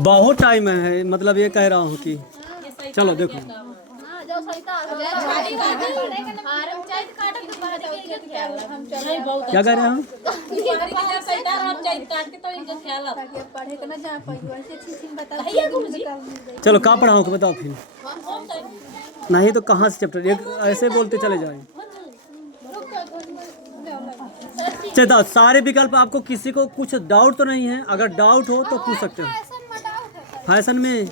बहुत टाइम है, मतलब ये कह रहा हूँ कि चलो देखो क्या कह रहे हैं हम। चलो कहाँ पढ़ाओ कि बताओ फिर। नहीं तो कहाँ से चैप्टर एक ऐसे बोलते चले जाए। चलो सारे विकल्प आपको किसी को कुछ डाउट तो नहीं है? अगर डाउट हो तो पूछ सकते हो। फैशन में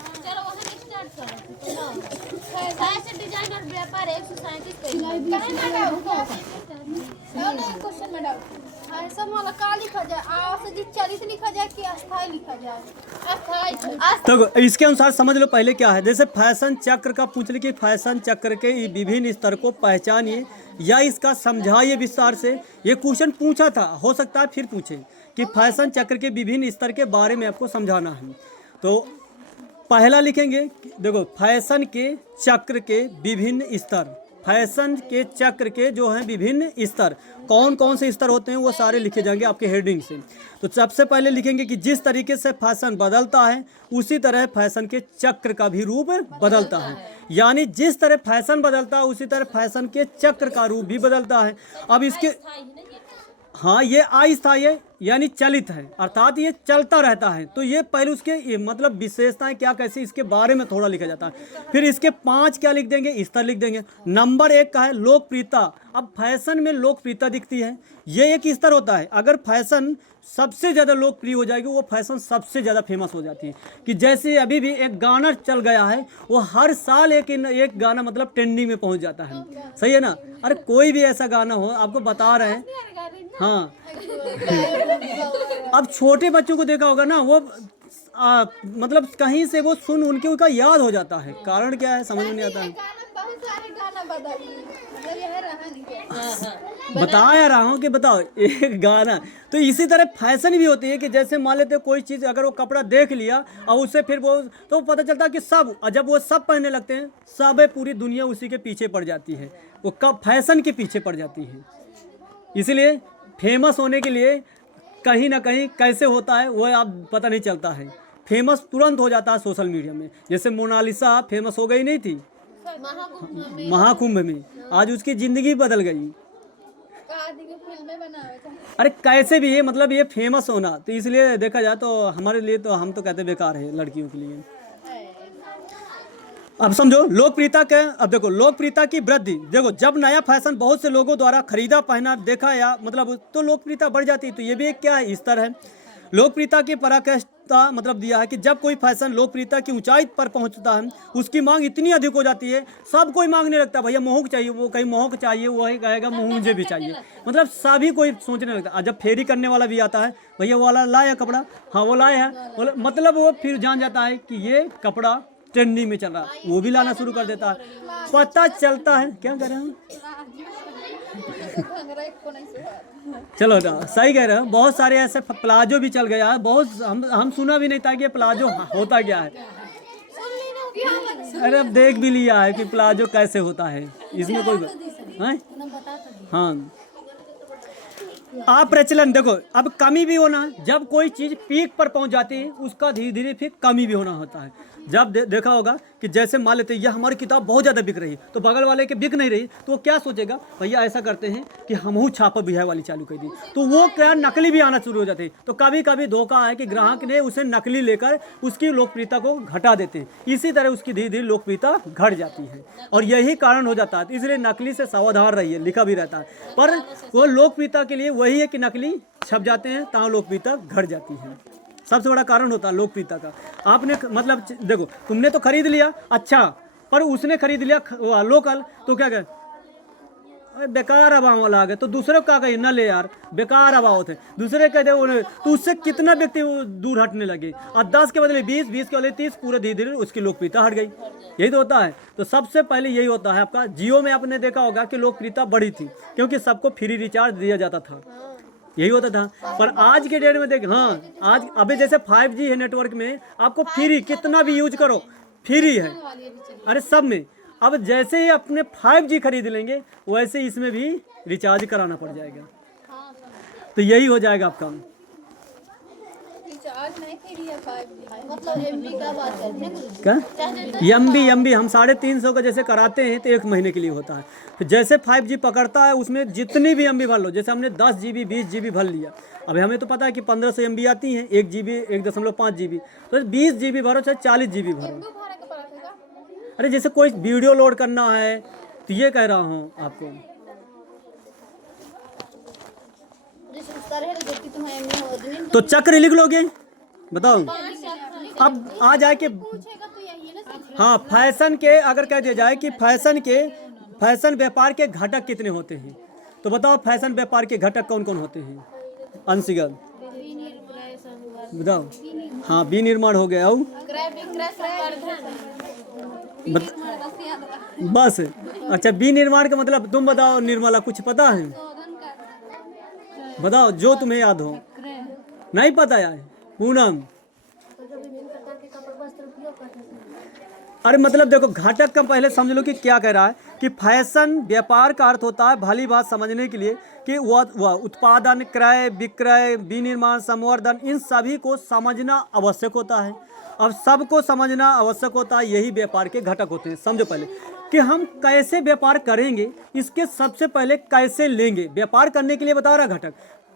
तो इसके अनुसार समझ लो पहले क्या है। जैसे फैशन चक्र का पूछ ले कि फैशन चक्र के विभिन्न स्तर को पहचानिए या इसका समझाइए विस्तार से। ये क्वेश्चन पूछा था, हो सकता है फिर पूछे कि फैशन चक्र के विभिन्न स्तर के बारे में आपको समझाना है। तो पहला लिखेंगे, देखो फैशन के चक्र के विभिन्न स्तर, फैशन के चक्र के जो हैं विभिन्न स्तर, कौन कौन से स्तर होते हैं वो सारे लिखे जाएंगे आपके हेडिंग से। तो सबसे पहले लिखेंगे कि जिस तरीके से फैशन बदलता है उसी तरह फैशन के चक्र का भी रूप बदलता है। यानी जिस तरह फैशन बदलता है उसी तरह फैशन के चक्र का रूप भी बदलता है। अब इसके हाँ, ये अस्थायी है यानी चलित है, अर्थात ये चलता रहता है। तो ये पहले उसके मतलब विशेषताएं क्या कैसी, इसके बारे में थोड़ा लिखा जाता है। फिर इसके 5 क्या लिख देंगे, स्तर लिख देंगे। नंबर 1 का है लोकप्रियता। अब फैशन में लोकप्रियता दिखती है, ये एक स्तर होता है। अगर फैशन सबसे ज़्यादा लोकप्रिय हो जाएगी वो फैशन सबसे ज़्यादा फेमस हो जाती है। कि जैसे अभी भी एक गाना चल गया है, वो हर साल एक गाना मतलब ट्रेंडिंग में पहुंच जाता है। सही है ना। अरे कोई भी ऐसा गाना हो, आपको बता रहे हैं। हाँ अब छोटे बच्चों को देखा होगा ना, वो मतलब कहीं से वो सुन उनके उनका याद हो जाता है। कारण क्या है समझ में नहीं आता है। बताया रहा हूँ कि बताओ एक गाना। तो इसी तरह फैशन भी होती है कि जैसे मान लेते कोई चीज़, अगर वो कपड़ा देख लिया और उससे फिर वो तो पता चलता है कि सब, जब वो सब पहनने लगते हैं सब पूरी दुनिया उसी के पीछे पड़ जाती है, वो कब फैशन के पीछे पड़ जाती है। इसलिए फेमस होने के लिए कहीं ना कहीं कैसे होता है वो आप पता नहीं चलता है। फेमस तुरंत हो जाता है सोशल मीडिया में। जैसे मोनालिसा फेमस हो गई नहीं थी महाकुंभ में, आज उसकी ज़िंदगी बदल गई। अरे कैसे भी है, मतलब ये फेमस होना, तो इसलिए देखा जाए तो हमारे लिए तो हम तो कहते बेकार है लड़कियों के लिए। अब समझो लोकप्रियता के। अब देखो लोकप्रियता की वृद्धि, देखो जब नया फैशन बहुत से लोगों द्वारा खरीदा पहना देखा या मतलब तो लोकप्रियता बढ़ जाती है। तो ये भी एक क्या है, स्तर है। लोकप्रियता की पराकाष्ठा मतलब दिया है कि जब कोई फैशन लोकप्रियता की ऊंचाई पर पहुंचता है उसकी मांग इतनी अधिक हो जाती है, सब कोई मांगने लगता है भैया मोहक चाहिए, वो कहीं मोहक चाहिए, वही कहेगा मुझे भी चाहिए। मतलब सभी कोई सोचने लगता है। जब फेरी करने वाला भी आता है, भैया वो वाला लाया कपड़ा, हाँ वो लाया है, मतलब वो फिर जान जाता है कि ये कपड़ा ट्रेंडिंग में चल रहा है, वो भी लाना शुरू कर देता है। पता चलता है क्या कर रहे हैं। चलो ना, सही कह रहे हो। बहुत सारे ऐसे प्लाजो भी चल गया है, बहुत हम सुना भी नहीं था कि प्लाजो होता क्या है। अरे अब देख भी लिया है कि प्लाजो कैसे होता है, इसमें कोई है? हाँ आप प्रचलन देखो, अब कमी भी होना, जब कोई चीज़ पीक पर पहुंच जाती है उसका धीरे धीरे फिर कमी भी होना होता है। जब देखा होगा कि जैसे मान लेते यह हमारी किताब बहुत ज़्यादा बिक रही तो बगल वाले के बिक नहीं रही, तो वो क्या सोचेगा, भैया ऐसा करते हैं कि हमहू छापा बिहार वाली चालू कर दी। तो वो क्या नकली भी आना शुरू हो जाते हैं। तो कभी कभी धोखा है कि ग्राहक ने उसे नकली लेकर उसकी लोकप्रियता को घटा देते हैं। इसी तरह उसकी धीरे धीरे लोकप्रियता घट जाती है और यही कारण हो जाता है। इसलिए नकली से सावधान रहिए, लिखा भी रहता है। पर वो लोकप्रियता के लिए वही है कि नकली छप जाते हैं, तहाँ लोकप्रियता घट जाती है। सबसे बड़ा कारण होता है लोकप्रियता का। आपने मतलब देखो तुमने तो खरीद लिया अच्छा, पर उसने खरीद लिया लोकल, तो क्या कहे बेकार अभाव वाला आ गए, तो दूसरे को क्या कहे ना ले यार बेकार अभाव थे, दूसरे कह दे, तो उससे कितना व्यक्ति दूर हटने लगे। और 10 के बदले 20, 20 के बदले 30, पूरे धीरे धीरे उसकी लोकप्रियता हट गई। यही तो होता है। तो सबसे पहले यही होता है आपका। जियो में आपने देखा होगा कि लोकप्रियता बढ़ी थी क्योंकि सबको फ्री रिचार्ज दिया जाता था, यही होता था। पर आज के डेट में देख, हाँ आज अभी जैसे 5G है नेटवर्क में, आपको फ्री कितना भी यूज करो फ्री है, अरे सब में। अब जैसे ही अपने 5G खरीद लेंगे वैसे इसमें भी रिचार्ज कराना पड़ जाएगा। तो यही हो जाएगा आपका। चार्ज नहीं थी लिया 5G मतलब एमबी का बात करते हैं क्या एमबी हम 350 का जैसे कराते हैं तो 1 महीने के लिए होता है। फिर जैसे 5G पकड़ता है उसमें जितनी भी एमबी भर लो, जैसे हमने 10 GB 20 GB भर लिया, अभी हमें तो पता है कि 1500 MB आती हैं, 1 GB 1.5 GB, तो 20 GB भरो चाहे 40 GB भरो। भाड़ा का पड़ा था अरे जैसे कोई वीडियो लोड करना है तो ये कह रहा हूँ आपको। तो चक्र लिख लोगे, बताओ। अब आ जाए कि हाँ फैशन के अगर कह दिया जाए कि फैशन व्यापार के घटक कितने होते हैं, तो बताओ फैशन व्यापार के घटक कौन कौन होते हैं? अंशिगत बताओ। हाँ विनिर्माण हो गया, और बस। अच्छा विनिर्माण का मतलब तुम बताओ निर्मला, कुछ पता है? बताओ जो तुम्हें याद हो। नहीं पता यार पूनम? अरे मतलब देखो घटक का पहले समझ लो कि क्या कह रहा है कि फैशन व्यापार का अर्थ होता है, भली बात समझने के लिए, कि वह उत्पादन, क्रय, विक्रय, विनिर्माण, संवर्धन, इन सभी को समझना आवश्यक होता है। अब सबको समझना आवश्यक होता है, यही व्यापार के घटक होते हैं। समझो पहले कि हम कैसे व्यापार करेंगे, इसके सबसे पहले कैसे लेंगे। व्यापार करने के लिए बता रहा घटक,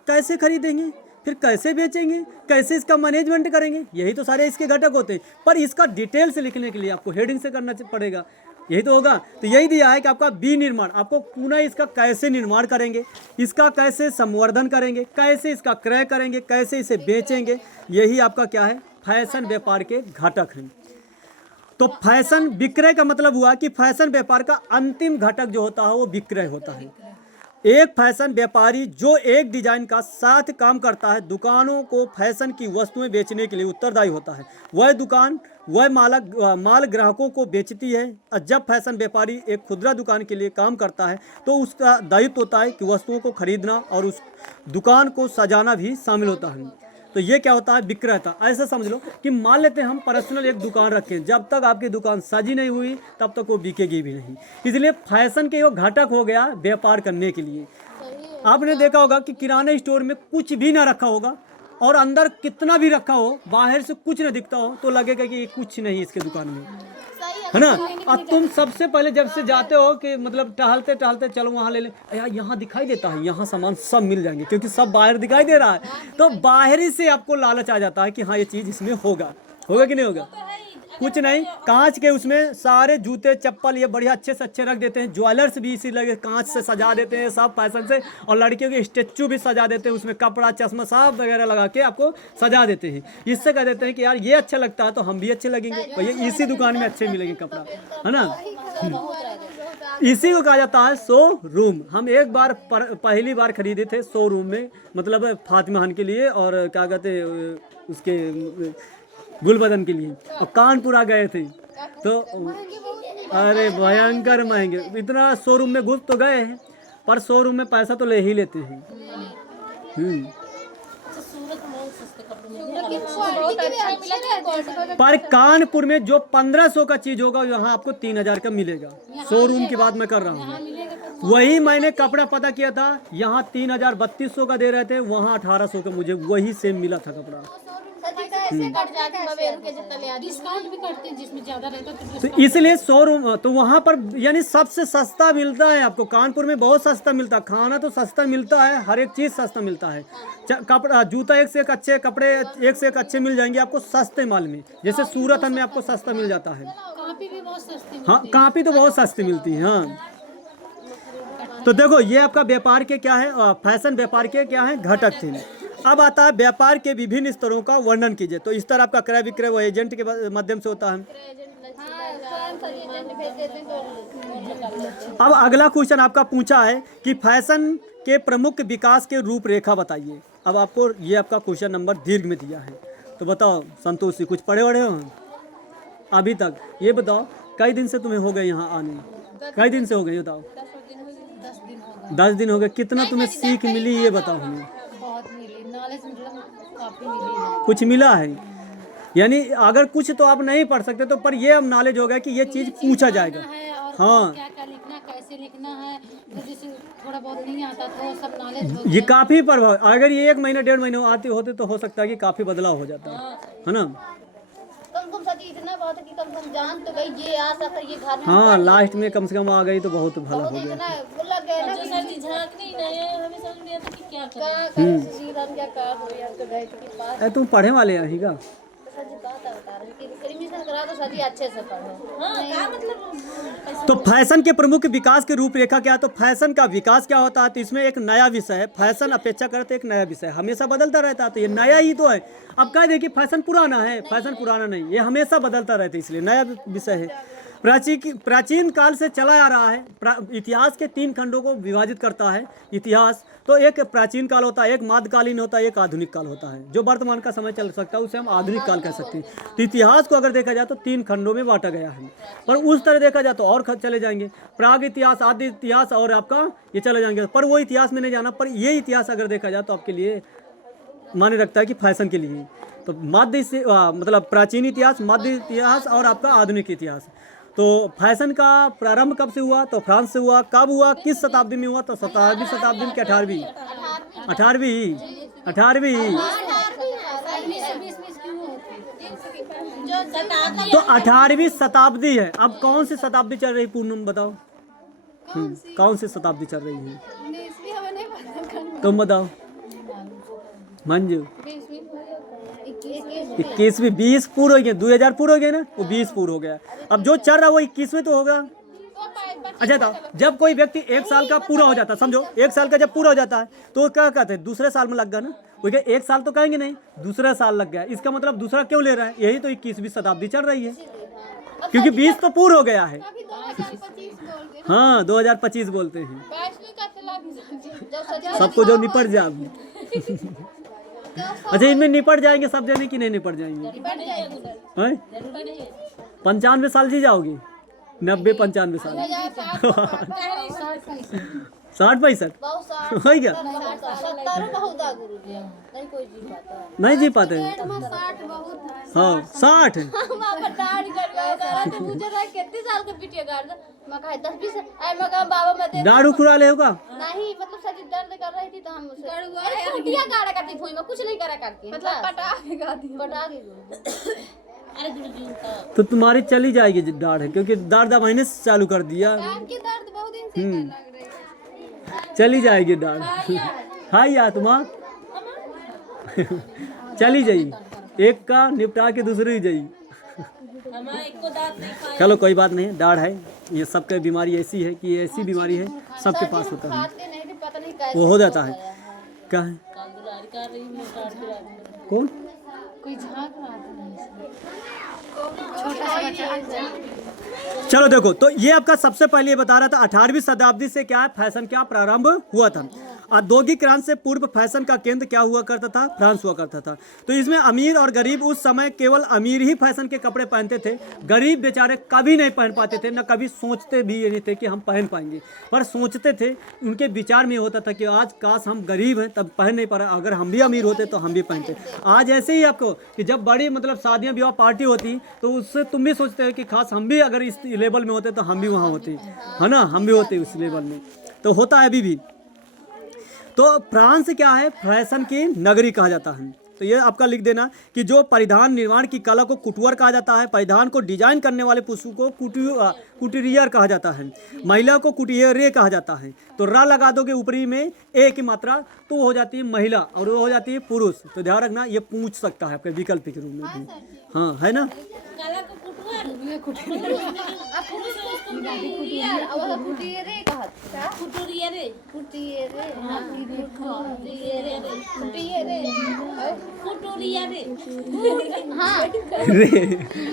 कैसे खरीदेंगे, फिर कैसे बेचेंगे, कैसे इसका मैनेजमेंट करेंगे, यही तो सारे इसके घटक होते हैं। पर इसका डिटेल से लिखने के लिए आपको हेडिंग से करना पड़ेगा, यही तो होगा। तो यही दिया है कि आपका विनिर्माण, आपको पुनः इसका कैसे निर्माण करेंगे, इसका कैसे संवर्धन करेंगे, कैसे इसका क्रय करेंगे, कैसे इसे बेचेंगे, यही आपका क्या है, फैशन व्यापार के घटक हैं। तो फैशन विक्रय का मतलब हुआ कि फैशन व्यापार का अंतिम घटक जो होता है वो विक्रय होता है। एक फैशन व्यापारी जो एक डिजाइन का साथ काम करता है, दुकानों को फैशन की वस्तुएं बेचने के लिए उत्तरदायी होता है। वह दुकान वह माल ग्राहकों को बेचती है। और जब फैशन व्यापारी एक खुदरा दुकान के लिए काम करता है तो उसका दायित्व होता है कि वस्तुओं को खरीदना और उस दुकान को सजाना भी शामिल होता है। तो ये क्या होता है, विक्रेता। ऐसा समझ लो कि मान लेते हैं हम पर्सनल एक दुकान रखें, जब तक आपकी दुकान सजी नहीं हुई तब तक वो बिकेगी भी नहीं। इसलिए फैशन के वो घटक हो गया व्यापार करने के लिए। आपने देखा होगा कि किराने स्टोर में कुछ भी ना रखा होगा और अंदर कितना भी रखा हो, बाहर से कुछ ना दिखता हो तो लगेगा कि कुछ नहीं इसके दुकान में, है ना। अब तुम सबसे पहले जब से जाते हो कि मतलब टहलते टहलते चलो वहाँ ले ले, यार यहाँ दिखाई देता है, यहाँ सामान सब मिल जाएंगे क्योंकि सब बाहर दिखाई दे रहा है। तो बाहरी से आपको लालच आ जाता है कि हाँ ये चीज़ इसमें होगा कि नहीं होगा। कुछ नहीं, कांच के उसमें सारे जूते चप्पल ये बढ़िया अच्छे से अच्छे रख देते हैं। ज्वेलर्स भी इसी लगे कांच से सजा देते हैं सब फैशन से, और लड़कियों के स्टेचू भी सजा देते हैं, उसमें कपड़ा चश्मा सब वगैरह लगा के आपको सजा देते हैं। इससे कह देते हैं कि यार ये अच्छा लगता है तो हम भी अच्छे लगेंगे, भैया इसी दुकान में अच्छे मिलेंगे कपड़ा, है ना। इसी को कहा जाता है शोरूम। हम एक बार पहली बार खरीदे थे शोरूम में, मतलब फातिमा खान के लिए और क्या कहते उसके गुलबदन के लिए, और कानपुरा गए थे तो अरे भयंकर महंगे। इतना शोरूम में घुस तो गए हैं पर शोरूम में पैसा तो ले ही लेते हैं। पर कानपुर में जो 1500 का चीज होगा यहाँ आपको 3000 का मिलेगा। शोरूम की बात मैं कर रहा हूँ। वही मैंने कपड़ा पता किया था, यहाँ 3000 3200 का दे रहे थे, वहाँ 1800 का मुझे वही सेम मिला था कपड़ा। डिस्काउंट भी करते हैं जिसमें ज्यादा रहता है तो इसलिए शोरूम तो वहाँ पर यानी सबसे सस्ता मिलता है आपको। कानपुर में बहुत सस्ता मिलता है, खाना तो सस्ता मिलता है, हर एक चीज़ सस्ता मिलता है। कपड़ा जूता एक से एक अच्छे, कपड़े एक से एक अच्छे मिल जाएंगे आपको सस्ते माल में। जैसे सूरत में आपको सस्ता मिल जाता है। कॉपी भी बहुत सस्ती, हाँ कॉपी तो बहुत सस्ती मिलती है। हाँ तो देखो ये आपका व्यापार के क्या है, फैशन व्यापार के क्या है घटक थे। अब आता है व्यापार के विभिन्न स्तरों का वर्णन कीजिए। तो इस तरह आपका क्रय विक्रय वो एजेंट के माध्यम से होता है। अब अगला क्वेश्चन आपका पूछा है कि फैशन के प्रमुख विकास के रूपरेखा बताइए। अब आपको ये आपका क्वेश्चन नंबर दीर्घ में दिया है, तो बताओ संतोषी कुछ पढ़े वढ़े हो अभी तक? ये बताओ कई दिन से तुम्हें हो गए यहाँ आने, कई दिन से हो गए बताओ? 10 दिन हो गए। कितना तुम्हें सीख मिली ये बताओ हमें? कुछ मिला है? यानी अगर कुछ तो आप नहीं पढ़ सकते तो पर ये अब नॉलेज होगा कि ये चीज़ पूछा जाएगा। हाँ क्या लिखना, कैसे जैसे लिखना है तो जैसे थोड़ा बहुत नहीं आता तो वो सब नॉलेज हो ये काफ़ी प्रभाव, अगर ये 1 महीना 1.5 महीने आते होते तो हो सकता है कि काफ़ी बदलाव हो जाता है ना। कम से कम सच इतना बात है कि कम से कम जान तो गई ये आ सकता है, ये घर में हाँ, लास्ट में कम से कम आ गई तो बहुत भला हो बहुत गया। इतना वो लग गया ना कि सर जी झांकनी नहीं है, हमें समझ नहीं आता कि क्या करें। कहाँ करे सीरन क्या कर दो यार, तो गए के पास अरे तुम पढ़े वाले हैं का? सर जी बात बता रहे हैं कि एडमिशन करा तो सर जी अच्छे से पढ़ो। हाँ क्या मतलब तो फैशन के प्रमुख विकास की रूपरेखा क्या है? तो फैशन का विकास क्या होता है? तो इसमें एक नया विषय है, फैशन अपेक्षा करते एक नया विषय हमेशा बदलता रहता है, तो ये नया ही तो है। अब कह दे कि फैशन पुराना है, फैशन पुराना नहीं, ये हमेशा बदलता रहता है, इसलिए नया विषय है। प्राचीन काल से चला आ रहा है। इतिहास के 3 खंडों को विभाजित करता है इतिहास। तो एक प्राचीन काल होता है, एक मध्यकालीन होता है, एक आधुनिक काल होता है। जो वर्तमान का समय चल सकता है उसे हम आधुनिक काल कह सकते हैं। तो इतिहास को अगर देखा जाए तो 3 खंडों में बांटा गया है, पर उस तरह देखा जाए तो और चले जाएंगे, प्राग इतिहास, आदि इतिहास और आपका ये चले जाएंगे, पर वो इतिहास में नहीं जाना। पर ये इतिहास अगर देखा जाए तो आपके लिए माने रखता है कि फैशन के लिए। तो मध्य से मतलब प्राचीन इतिहास, मध्य इतिहास और आपका आधुनिक इतिहास। तो फैशन का प्रारंभ कब से हुआ? तो फ्रांस से हुआ। कब हुआ? किस शताब्दी में हुआ? तो 17वीं शताब्दी में, 18वीं 18वीं। तो 18वीं शताब्दी है। अब कौन सी शताब्दी चल रही पूनम बताओ? कौन सी शताब्दी चल रही है? तुम बताओ मंजू। 21वीं। 20 पूर्ण हो गए, 2000 पूर्ण हो गए ना, वो 20 पूर्ण हो गया। अब जो चल रहा है वो 21वें तो होगा। अच्छा था, जब कोई व्यक्ति 1 साल का पूरा हो जाता है, समझो 1 साल का जब पूरा हो जाता है तो क्या कहते हैं? दूसरे साल में लग गया ना। वो 1 साल तो कहेंगे नहीं, दूसरा साल लग गया, इसका मतलब दूसरा क्यों ले रहा है? यही तो 21वीं शताब्दी चल रही है, क्योंकि 20 तो पूर्ण हो गया है। हाँ, 2025 बोलते हैं, सबको जो निपट जाए। अच्छा, इनमें निपट जाएंगे सब जने कि नहीं निपट जाएंगे? 95 साल जी जाओगे? 90-95 साल 60-65 हो गया? नहीं जी पाते। हाँ 60। दाढ़ उखड़ा ले होगा नहीं, मतलब सर दर्द कर रही थी तो हम कुटिया गाड़ा करती भूई में कुछ नहीं करा करती, मतलब पटा के तो तुम्हारी चली जाएगी दाढ़, क्योंकि दाढ़ दबाने से चालू कर दिया, की दर्द बहुत दिन से लग रही है। चली जाएगी दाढ़। हाँ यार तुम्हारा चली जाई, एक का निपटा के दूसरी जाई। चलो कोई बात नहीं, दाढ़ है, ये सबके बीमारी ऐसी है कि ऐसी बीमारी है सबके पास होता है, पता नहीं कैसे वो हो जाता है। क्या है? कौन? कोई झांक रहा था छोटा सा बच्चा। चलो देखो, तो ये आपका सबसे पहले ये बता रहा था 18वीं शताब्दी से क्या है फैशन क्या प्रारंभ हुआ था। औद्योगिक क्रांति से पूर्व फैशन का केंद्र क्या हुआ करता था? फ्रांस हुआ करता था। तो इसमें अमीर और गरीब, उस समय केवल अमीर ही फैशन के कपड़े पहनते थे, गरीब बेचारे कभी नहीं पहन पाते थे, न कभी सोचते भी ये नहीं थे कि हम पहन पाएंगे, पर सोचते थे, उनके विचार में होता था कि आज काश हम गरीब हैं तब पहन नहीं पा रहे, अगर हम भी अमीर होते तो हम भी पहनते। आज ऐसे ही आपको कि जब बड़ी मतलब शादियाँ विवाह पार्टी होती तो उससे तुम भी सोचते हो कि खास हम भी अगर इस लेवल में होते तो हम भी वहाँ होते, है ना, हम भी होते उस लेवल में। तो होता है अभी भी। तो फ्रांस क्या है? फैशन की नगरी कहा जाता है। तो ये आपका लिख देना कि जो परिधान निर्माण की कला को कुटवर कहा जाता है, परिधान को डिजाइन करने वाले पुरुषों को कुटीरियर कहा जाता है, महिला को कुटीरिये कहा जाता है। तो रा लगा दोगे ऊपरी में ए की मात्रा तो वो हो जाती है महिला और वो हो जाती है पुरुष। तो ध्यान रखना, ये पूछ सकता है आपके विकल्प के रूप में भी। हाँ है ना।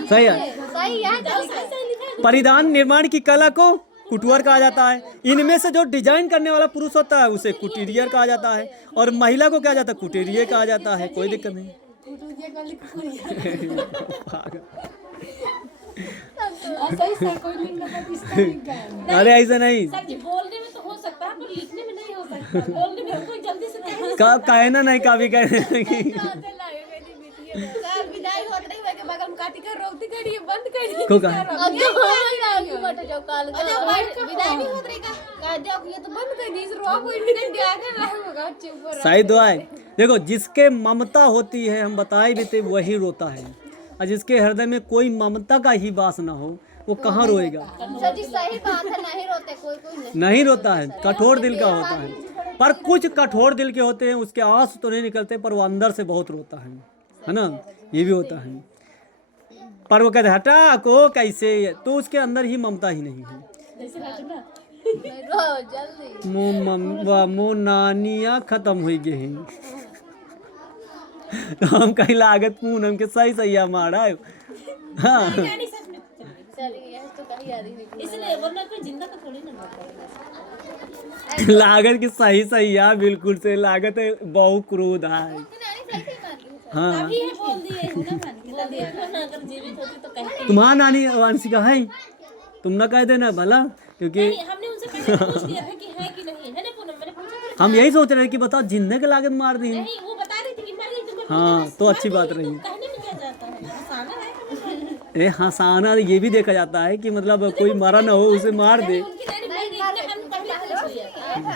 सही है। परिधान निर्माण की कला को कुटवर कहा जाता है। इनमें से जो डिजाइन करने वाला पुरुष होता है उसे कुटीरियर कहा जाता है, और महिला को क्या जाता है? कुटीरिये कहा जाता है। कोई दिक्कत नहीं। अरे ऐसा नहीं, बोलने में तो हो सकता है पर लिखने में नहीं हो सकता। बोलने में हमको जल्दी से कहना नहीं, कभी कहना नहीं। होत रही के बगल में काटी कर रोकती करी बंद करी को कहा अब जो हो बैठ जाओ काल विदाई नहीं होत रही का दे ये तो बंद कर दी इस रो कोई नहीं दे आके रहेगा चुप रह। सही दुआ है। देखो जिसके ममता होती है हम बताए भी थे वही रोता है, और जिसके हृदय में कोई ममता का ही वास ना हो वो कहाँ रोएगा। सर जी सही बात है, नहीं रोते कोई कोई नहीं रोता है, कठोर दिल का होता है। पर कुछ कठोर दिल के होते हैं, उसके आंसू तो नहीं निकलते पर वो अंदर से बहुत रोता है ना, ये भी होता है। पर वो कहते हटा को कैसे, तो उसके अंदर ही ममता ही नहीं है। रो जल्दी मो नानिया खत्म हो गई तो हम कहीं लागत पूनम के सही सही हमारा हाँ चलिए तो कहीं याद ही नहीं इसलिए वरना कोई जिंदा तो थोड़ी ना मरता। लागत की सही सही है, बिल्कुल से लागत है बहु क्रोध है। हाँ अभी ये बोल दिए हो ना मान के देखो ना अगर जीवित होती तो कहती। तुम्हारा नानी अंशिका है, तुम ना कह देना भला, क्योंकि नहीं हमने उनसे पहले पूछ लिया था कि है कि नहीं है ना पूनम, मैंने पूछा था। हम यही सोच रहे हैं कि बताओ जिंदे के लागत मार दी। नहीं वो बता रही थी कि मर गई तो हाँ तो अच्छी बात रही। कहने में क्या जाता है, हंसाना है। अरे हंसाना ये भी देखा जाता है कि मतलब कोई मरा ना हो उसे मार दे। उनकी नानी मर गई इसलिए हम पहले पूछ लिया था।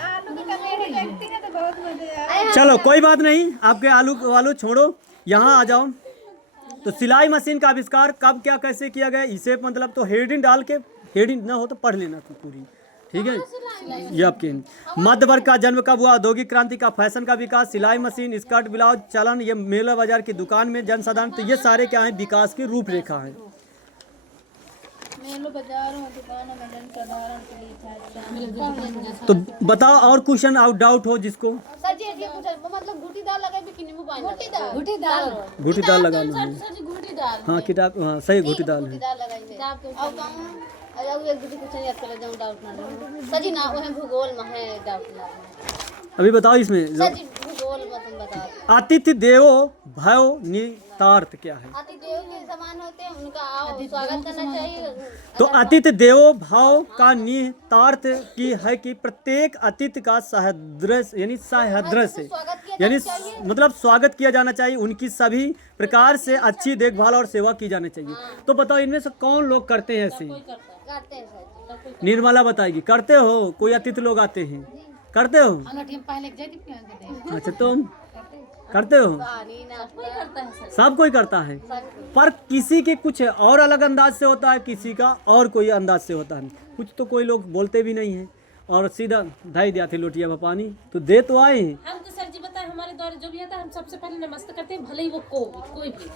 चलो कोई बात नहीं, आपके आलू वालू छोड़ो, यहाँ आ जाओ। तो सिलाई मशीन का आविष्कार कब क्या कैसे किया गया, इसे मतलब तो हेडिंग डाल के, हेडिंग ना हो तो पढ़ लेना तुम पूरी, ठीक है। ये आपके मध्य वर्ग का जन्म कब हुआ, औद्योगिक क्रांति का, फैशन का विकास, सिलाई मशीन, स्कर्ट ब्लाउज चलन, ये मेला बाजार की दुकान में जनसाधारण, तो ये सारे क्या है विकास की रूपरेखा है। मेलो बाजारों दुकानों में जनसाधारण के लिए था। तो बताओ और क्वेश्चन आउट डाउट हो जिसको। सर जी ये पूछा मतलब घुटी दाल लगा भी कि नींबू पानी घुटी दाल घुटी दाल लगाना है। सर जी घुटी दाल हाँ किताब, हाँ सही घुटी दाल है। दाल लगाई किताब के और अब एक दूसरे क्वेश्चन याद कर जाऊं डाउट ना रहे। सर जी ना वो है भूगोल में है डाउट ना रहे। अभी बताओ इसमें सर जी भूगोल में तुम बता दो। अतिथि देवो भयो नितार्थ क्या है। अतिथि देव के समान होते हैं, उनका आओ स्वागत करना चाहिए। तो अतिथि देवो भाव का निहितार्थ की है कि प्रत्येक अतिथि का सहृदय यानी सहृदय से यानी मतलब स्वागत किया जाना चाहिए, उनकी सभी प्रकार से अच्छी देखभाल और सेवा की जानी चाहिए। तो बताओ इनमें से कौन लोग करते हैं ऐसे। करते हैं सर जी। निर्मला बताएगी करते हो, कोई अतिथि लोग आते हैं करते हो। अच्छा तुम करते हो। पानी नाश्ता करता है सर। सब कोई करता है, पर किसी के कुछ और अलग अंदाज से होता है, किसी का और कोई अंदाज से होता है। कुछ तो कोई लोग बोलते भी नहीं हैं और सीधा ढाई दिया थे लोटिया में पानी, तो दे तो आए हैं। हम तो सर जी बताए हमारे द्वारा जो भी आता है हम सबसे पहले नमस्ते करते हैं, भले ही वो कोई भी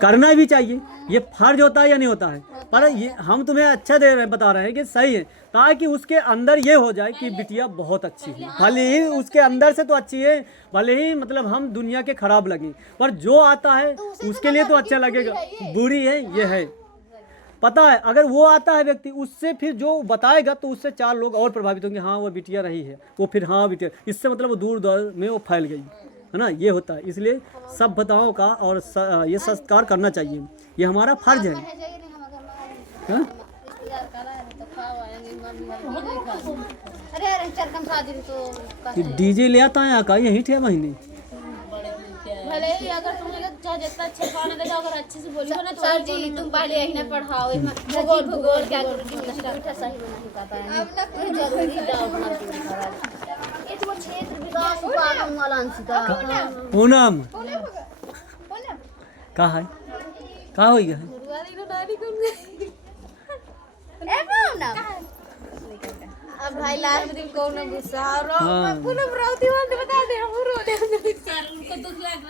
करना भी चाहिए, ये फर्ज होता है या नहीं होता है। पर ये हम तुम्हें अच्छा दे रहे बता रहे हैं कि सही है, ताकि उसके अंदर ये हो जाए कि बिटिया बहुत अच्छी है। भले ही उसके अंदर से तो अच्छी है, भले ही मतलब हम दुनिया के खराब लगे, पर जो आता है उसके लिए तो अच्छा लगेगा। बुरी है ये है, पता है अगर वो आता है व्यक्ति उससे फिर जो बताएगा तो उससे चार लोग और प्रभावित होंगे, हाँ वो बिटिया रही है, वो फिर हाँ बिटिया, इससे मतलब वो दूर दूर में वो फैल गई है ना, ये होता है। इसलिए सभ्यताओं का और ये संस्कार करना चाहिए, ये हमारा फर्ज है। हाँ? अरे अरे चरकम शादी तो डीजे ले आता है आका यही थे महीने। भले ही अगर तुम चाहे जितना अच्छा खाना दे अगर अच्छे से बोली हो ना सर जी तुम पहले यही ना पढ़ाओ इसमें भूगोल भूगोल क्या गुरुजी मीठा सही नहीं पता है अब तक तो जरूरी डाउट ना ये तो क्षेत्र विकास पागम वाला अंशिका पूनम कहाँ है, कहाँ हो गया है? ए पूनम अब भाई लास्ट दिन कौन गुस्सा और पूनम राउती वाले बता दे हम रो दे सर उनको दुख लग रहा है।